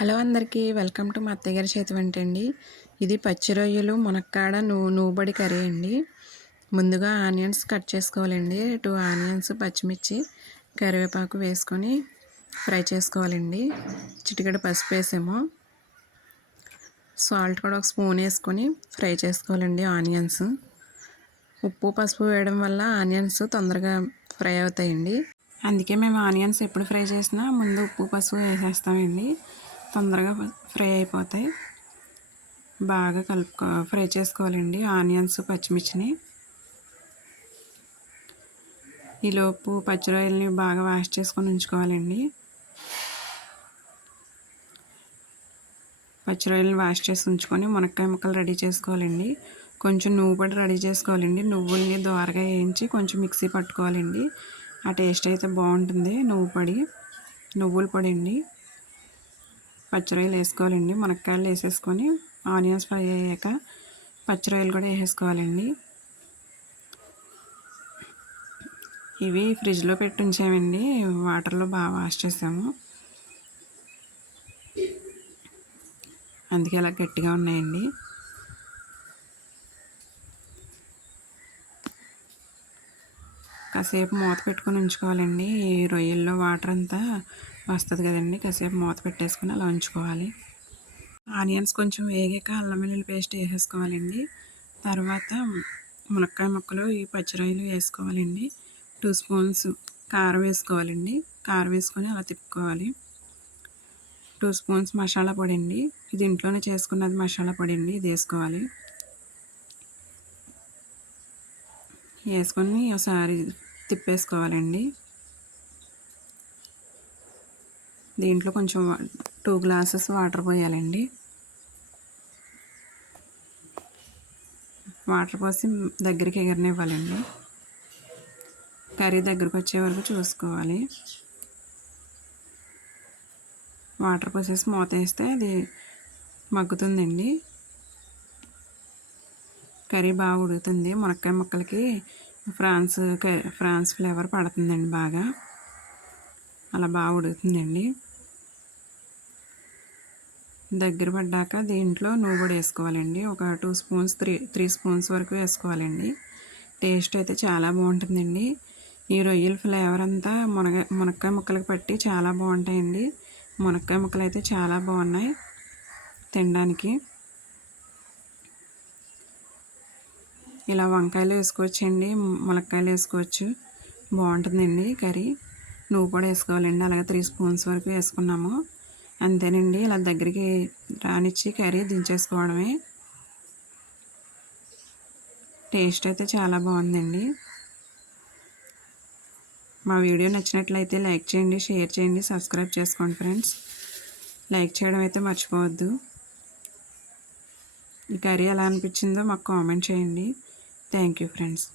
Hello అందరికీ welcome to మా అత్తయ్య గారి చేతి వంట అండి. ఇది పచ్చి రొయ్యలు మునక్కాడ నూబడి కర్రీ అండి. ముందుగా ఆనియన్స్ కట్ చేసుకోవాలండి. 2 ఆనియన్స్, పచ్చిమిర్చి, కరివేపాకు వేసుకొని ఫ్రై చేసుకోవాలండి. చిటికెడు పసుపు వేసాము. సాల్ట్ కూడా ఒక స్పూన్ వేసుకొని ఫ్రై చేసుకోవాలండి ఆనియన్స్. ఉప్పు పసుపు వేయడం వల్ల ఆనియన్స్ తొందరగా ఫ్రై అవుతాయండి. అందుకే మేము ఆనియన్స్ ఎప్పుడు ఫ్రై చేసినా ముందు ఉప్పు పసుపు వేసేస్తామండి. తొందరగా ఫ్రై అయిపోతాయి. బాగా ఫ్రై చేసుకోవాలండి ఆనియన్స్, పచ్చిమిర్చిని. ఈలోపు పచ్చి రొయ్యల్ని బాగా వాష్ చేసుకొని ఉంచుకోవాలండి. పచ్చి రొయ్యలను వాష్ చేసి ఉంచుకొని మునక్కాయ ముక్కలు రెడీ చేసుకోవాలండి. కొంచెం నువ్వు పొడి రెడీ చేసుకోవాలండి. నువ్వుల్ని దోరగా వేయించి కొంచెం మిక్సీ పట్టుకోవాలండి. ఆ టేస్ట్ అయితే బాగుంటుంది. నువ్వుల పొడి అండి. పచ్చి రొయ్యలు వేసుకోవాలండి. మునక్కాయలు వేసేసుకొని ఆనియన్స్ ఫ్రై అయ్యాక పచ్చి రొయ్యలు కూడా వేసేసుకోవాలండి. ఇవి ఫ్రిడ్జ్లో పెట్టి ఉంచామండి. వాటర్లో బాగా వాష్ చేసాము, అందుకే అలా గట్టిగా ఉన్నాయండి. కాసేపు మూత పెట్టుకొని ఉంచుకోవాలండి. ఈ రొయ్యల్లో వాటర్ అంతా వస్తుంది కదండి. కాసేపు మూత పెట్టేసుకొని అలా ఉంచుకోవాలి. ఆనియన్స్ కొంచెం వేగాక అల్లం వెల్లుల్లి పేస్ట్ వేసేసుకోవాలండి. తర్వాత మునక్కాయ ముక్కలు, ఈ పచ్చి రొయ్యలు వేసుకోవాలండి. 2 స్పూన్స్ కారం వేసుకోవాలండి. కారం వేసుకొని అలా తిప్పుకోవాలి. 2 స్పూన్స్ మసాలా పొడి అండి. ఇది ఇంట్లోనే చేసుకున్నది మసాలా పొడి అండి. ఇది వేసుకోవాలి. వేసుకొని ఒకసారి తిప్పేసుకోవాలండి. దీంట్లో కొంచెం 2 గ్లాసెస్ వాటర్ పోయాలండి. వాటర్ పోసి దగ్గరికి ఎగరనివ్వాలండి. కర్రీ దగ్గరకు వచ్చే వరకు చూసుకోవాలి. వాటర్ పోసేసి మూత వేస్తే అది మగ్గుతుందండి. కర్రీ బాగా ఉడుకుతుంది. మునక్కాయ ముక్కలకి ఫ్రాన్స్ ఫ్లేవర్ పడుతుందండి. బాగా అలా బాగా ఉడుకుతుందండి. దగ్గర పడ్డాక దీంట్లో నువ్వు కూడా వేసుకోవాలండి. ఒక 2 స్పూన్స్ 3 స్పూన్స్ వరకు వేసుకోవాలండి. టేస్ట్ అయితే చాలా బాగుంటుందండి. ఈ రొయ్యల ఫ్లేవర్ అంతా మునక్కాయ ముక్కలకి పట్టి చాలా బాగుంటాయండి. మునక్కాయ ముక్కలు అయితే చాలా బాగున్నాయి తినడానికి. ఇలా వంకాయలు వేసుకోవచ్చండి, ములక్కాయలు వేసుకోవచ్చు. బాగుంటుందండి కర్రీ. నువ్వు కూడా వేసుకోవాలండి. అలాగే 3 స్పూన్స్ వరకు వేసుకున్నాము. అంతేనండి. ఇలా దగ్గరికి రానిచ్చి కర్రీ దించేసుకోవడమే. టేస్ట్ అయితే చాలా బాగుందండి. మా వీడియో నచ్చినట్లయితే లైక్ చేయండి, షేర్ చేయండి, సబ్స్క్రైబ్ చేసుకోండి ఫ్రెండ్స్. లైక్ చేయడం అయితే మర్చిపోవద్దు. ఈ కర్రీ ఎలా అనిపించిందో మాకు కామెంట్ చేయండి. Thank you friends.